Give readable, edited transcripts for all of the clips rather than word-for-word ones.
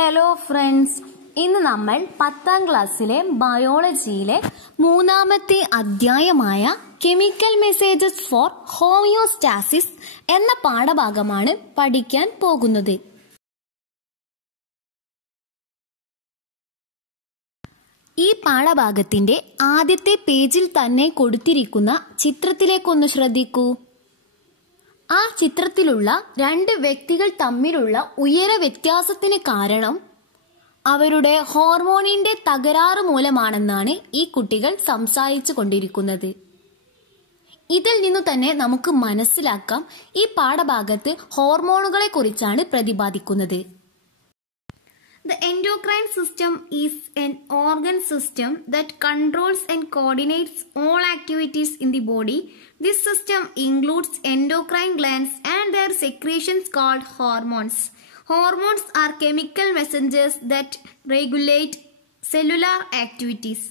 Hello friends, ഇന്ന് നമ്മൾ 10ാം ക്ലാസ്സിലെ ബയോളജിയിലെ 3ാമത്തെ അധ്യായമായ കെമിക്കൽ മെസ്സേജസ് ഫോർ ഹോമിയോസ്റ്റാസിസ് എന്ന പാഠഭാഗമാണ് പഠിക്കാൻ പോകുന്നത്. ഈ പാഠഭാഗത്തിന്റെ ആദ്യത്തെ പേജിൽ തന്നെ കൊടുത്തിരിക്കുന്ന ചിത്രത്തിലേക്കൊന്ന് ശ്രദ്ധിക്കൂ. ആ ചിത്രത്തിലുള്ള രണ്ട് വ്യക്തികൾ തമ്മിലുള്ള ഉയര വ്യത്യാസത്തിന് കാരണം അവരുടെ ഹോർമോണിന്റെ തകരാറ് മൂലമാണെന്നാണ് ഈ കുട്ടികൾ സംസാരിച്ചു കൊണ്ടിരിക്കുന്നത്. ഇതിൽ നിന്നു തന്നെ നമുക്ക് മനസ്സിലാക്കാം ഈ പാഠഭാഗത്ത് ഹോർമോണുകളെ കുറിച്ചാണ് പ്രതിപാദിക്കുന്നത്. The endocrine system is an organ system that controls and coordinates all activities in the body. This system includes endocrine glands and their secretions called hormones. Hormones are chemical messengers that regulate cellular activities.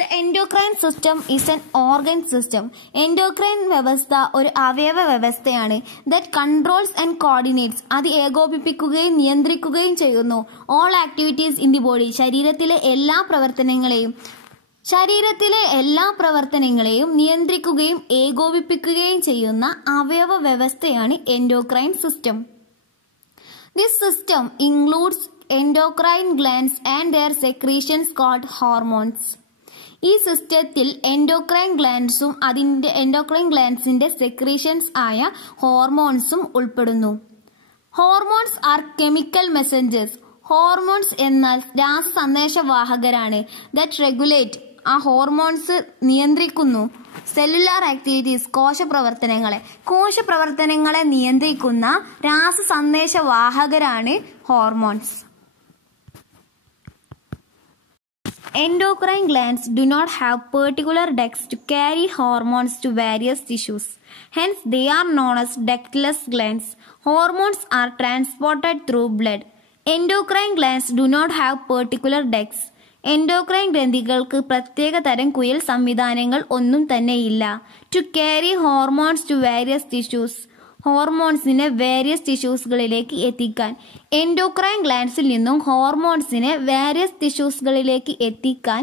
The endocrine system is an organ system. Endocrine വ്യവസ്ഥ ഒരു അവയവ വ്യവസ്ഥയാണ്. That controls and coordinates. അത് ഏകോപിപ്പിക്കുകയും നിയന്ത്രിക്കുകയും ചെയ്യുന്നു. All activities in the body. ശരീരത്തിലെ എല്ലാ പ്രവർത്തനങ്ങളെയും നിയന്ത്രിക്കുകയും ഏകോപിപ്പിക്കുകയും ചെയ്യുന്ന അവയവ വ്യവസ്ഥയാണ് endocrine system. This system includes endocrine glands and their secretions called hormones. ഈ സിസ്റ്റത്തിൽ എൻഡോക്രൈൻ ഗ്ലാൻഡ്സിന്റെ സെക്രീഷൻസ് ആയ ഹോർമോൺസും ഉൾപ്പെടുന്നു. Hormones are chemical messengers. Hormones എന്നാൽ രാസസന്ദേശവാഹകരാണ്. ദാറ്റ് റെഗുലേറ്റ്, ആ ഹോർമോൺസ് നിയന്ത്രിക്കുന്നു. സെല്ലുലാർ ആക്ടിവിറ്റീസ്, കോശപ്രവർത്തനങ്ങളെ നിയന്ത്രിക്കുന്ന രാസസന്ദേശവാഹകരാണ് hormones. Endocrine glands do not have particular ducts to carry hormones to various tissues. Hence, they are known as ductless glands. Hormones are transported through blood. Endocrine glands do not have particular ducts. Endocrine ഗ്രന്ഥികൾക്ക് പ്രത്യേക തരം കുഴൽ സംവിധാനങ്ങൾ ഒന്നും തന്നെയില്ല. To carry hormones to various tissues. ഹോർമോൺസിനെ various ടിഷ്യൂസുകളിലേക്ക് എത്തിക്കാൻ. Endocrine ഗ്ലാൻഡ്സിൽ നിന്നും ഹോർമോൺസിനെ വേരിയസ് ടിഷ്യൂസുകളിലേക്ക് എത്തിക്കാൻ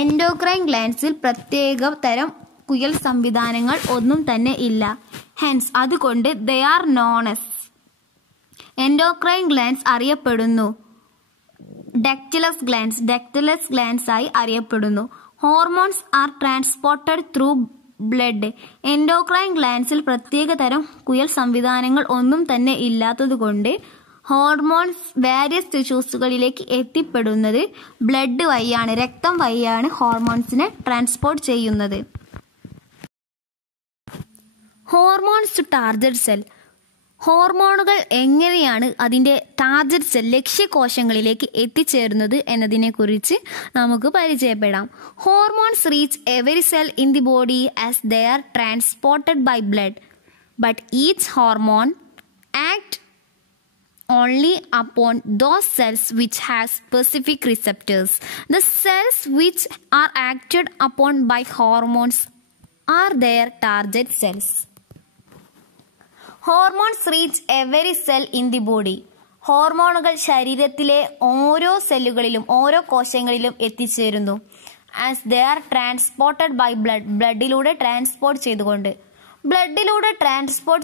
എൻഡോക്രൈൻ ഗ്ലാൻഡ്സിൽ പ്രത്യേക തരം കുഴൽ സംവിധാനങ്ങൾ ഒന്നും തന്നെ ഇല്ല. ഹെൻസ്, അതുകൊണ്ട് they are known as. Endocrine glands അറിയപ്പെടുന്നു ഡക്റ്റിലസ് ഗ്ലാൻഡ്സ് ആയി അറിയപ്പെടുന്നു. Hormones are transported through blood. Endocrine ഗ്ലാൻഡ്സിൽ പ്രത്യേക തരം കുഴൽ സംവിധാനങ്ങൾ ഒന്നും തന്നെ ഇല്ലാത്തതുകൊണ്ട് ഹോർമോൺസ് വേരിയസ് ടിഷ്യൂസുകളിലേക്ക് എത്തിപ്പെടുന്നത് ബ്ലഡ് വഴിയാണ്, രക്തം വഴിയാണ് ഹോർമോൺസിനെ ട്രാൻസ്പോർട്ട് ചെയ്യുന്നത്. Hormones to target cell. ഹോർമോണുകൾ എങ്ങനെയാണ് അതിൻ്റെ ടാർഗറ്റ് സെൽ, ലക്ഷ്യകോശങ്ങളിലേക്ക് എത്തിച്ചേരുന്നത് എന്നതിനെ കുറിച്ച് നമുക്ക് പരിചയപ്പെടാം. Hormones reach every cell in the body as they are transported by blood, but each hormone act only upon those cells which have specific receptors. The cells which are acted upon by hormones are their target cells. Hormones reach every cell in the body. ഹോർമോണുകൾ ശരീരത്തിലെ ഓരോ സെല്ലുകളിലും ഓരോ കോശങ്ങളിലും എത്തിച്ചേരുന്നു. As they are transported by ബ്ലഡിലൂടെ transport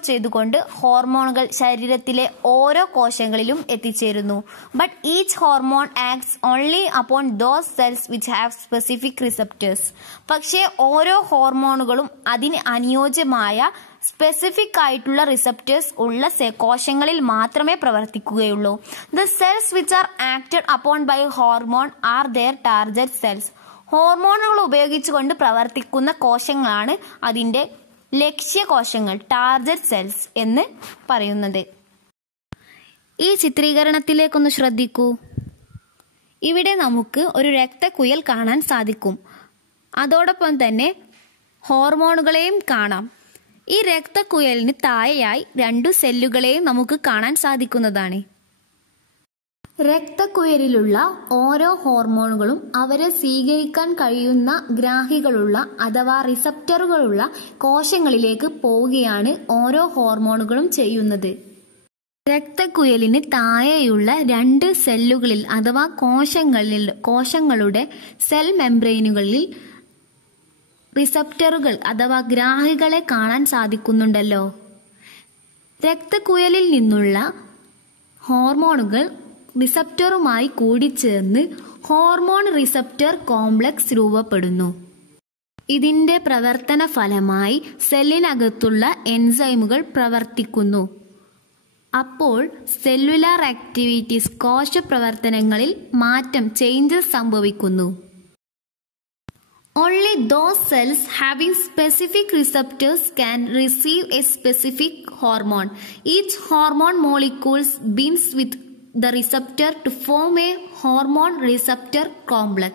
ചെയ്തുകൊണ്ട് ഹോർമോണുകൾ ശരീരത്തിലെ ഓരോ കോശങ്ങളിലും എത്തിച്ചേരുന്നു. But each hormone acts only upon those cells which have specific receptors. പക്ഷേ ഓരോ ഹോർമോണുകളും അതിന് അനുയോജ്യമായ സ്പെസിഫിക് ആയിട്ടുള്ള റിസപ്റ്റേഴ്സ് ഉള്ള കോശങ്ങളിൽ മാത്രമേ പ്രവർത്തിക്കുകയുള്ളൂ. The cells which are acted upon by hormone are their target cells. ഹോർമോണുകൾ ഉപയോഗിച്ചുകൊണ്ട് പ്രവർത്തിക്കുന്ന കോശങ്ങളാണ് അതിൻ്റെ ലക്ഷ്യകോശങ്ങൾ, ടാർഗറ്റ് സെൽസ് എന്ന് പറയുന്നത്. ഈ ചിത്രീകരണത്തിലേക്കൊന്ന് ശ്രദ്ധിക്കൂ. ഇവിടെ നമുക്ക് ഒരു രക്തക്കുഴൽ കാണാൻ സാധിക്കും. അതോടൊപ്പം തന്നെ ഹോർമോണുകളെയും കാണാം. ഈ രക്തക്കുഴലിന് താഴെയായി 2 സെല്ലുകളെയും നമുക്ക് കാണാൻ സാധിക്കുന്നതാണ്. രക്തക്കുഴലിലുള്ള ഓരോ ഹോർമോണുകളും അവരെ സ്വീകരിക്കാൻ കഴിയുന്ന ഗ്രാഹികളുള്ള അഥവാ റിസപ്റ്ററുകളുള്ള കോശങ്ങളിലേക്ക് പോവുകയാണ് ഓരോ ഹോർമോണുകളും ചെയ്യുന്നത്. രക്തക്കുഴലിന് താഴെയുള്ള 2 സെല്ലുകളിൽ അഥവാ കോശങ്ങളുടെ സെൽ മെംബ്രെയിനുകളിൽ റിസപ്റ്ററുകൾ അഥവാ ഗ്രാഹികളെ കാണാൻ സാധിക്കുന്നുണ്ടല്ലോ. രക്തക്കുഴലിൽ നിന്നുള്ള ഹോർമോണുകൾ റിസപ്റ്ററുമായി കൂടിച്ചേർന്ന് ഹോർമോൺ റിസപ്റ്റർ കോംപ്ലക്സ് രൂപപ്പെടുന്നു. ഇതിന്റെ പ്രവർത്തന ഫലമായി സെല്ലിനകത്തുള്ള എൻസൈമുകൾ പ്രവർത്തിക്കുന്നു. അപ്പോൾ സെല്ലുലാർ ആക്ടിവിറ്റീസ് കോശപ്രവർത്തനങ്ങളിൽ ചേഞ്ചസ് സംഭവിക്കുന്നു. Only those cells having specific receptors can receive a specific hormone. Each hormone molecule binds with the receptor to form a hormone receptor complex.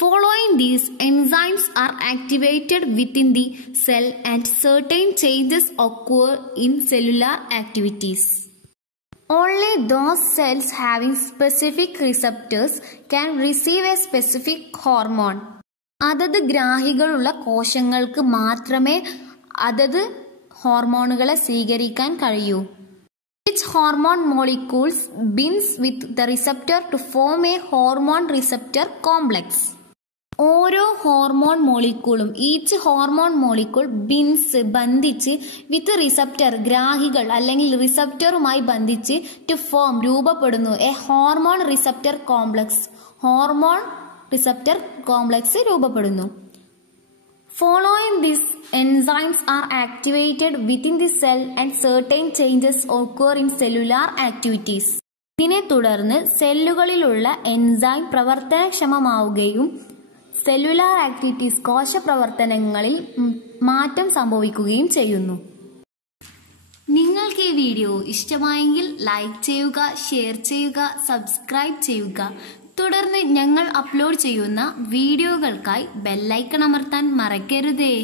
Following these, enzymes are activated within the cell and certain changes occur in cellular activities. Only those cells having specific receptors can receive a specific hormone. അതത് ഗ്രാഹികളുള്ള കോശങ്ങൾക്ക് മാത്രമേ അതത് ഹോർമോണുകളെ സ്വീകരിക്കാൻ കഴിയൂ. Each hormone molecules binds with the receptor to form a hormone receptor complex. ഓരോ hormone മോളിക്യൂളും each hormone molecule ബന്ധിച്ച് വിത്ത് receptor ഗ്രാഹികൾ അല്ലെങ്കിൽ റിസപ്റ്ററുമായി ബന്ധിച്ച് ടു ഫോം രൂപപ്പെടുന്നു A hormone receptor complex. Hormone receptor complex രൂപപ്പെടുന്നു. Following this, enzymes are activated within the cell and certain changes occur in cellular activities. ഇതിനെ തുടർന്ന് സെല്ലുകളിലുള്ള enzyme പ്രവർത്തനക്ഷമമാവുകയും cellular activities കോശപ്രവർത്തനങ്ങളിൽ മാറ്റം സംഭവിക്കുകയും ചെയ്യുന്നു. നിങ്ങൾക്ക് ഈ വീഡിയോ ഇഷ്ടമായെങ്കിൽ ലൈക്ക് ചെയ്യുക, ഷെയർ ചെയ്യുക, സബ്സ്ക്രൈബ് ചെയ്യുക. തുടർന്ന് ഞങ്ങൾ അപ്ലോഡ് ചെയ്യുന്ന വീഡിയോകൾക്കായി ബെല്ലൈക്കൺ അമർത്താൻ മറക്കരുതേ.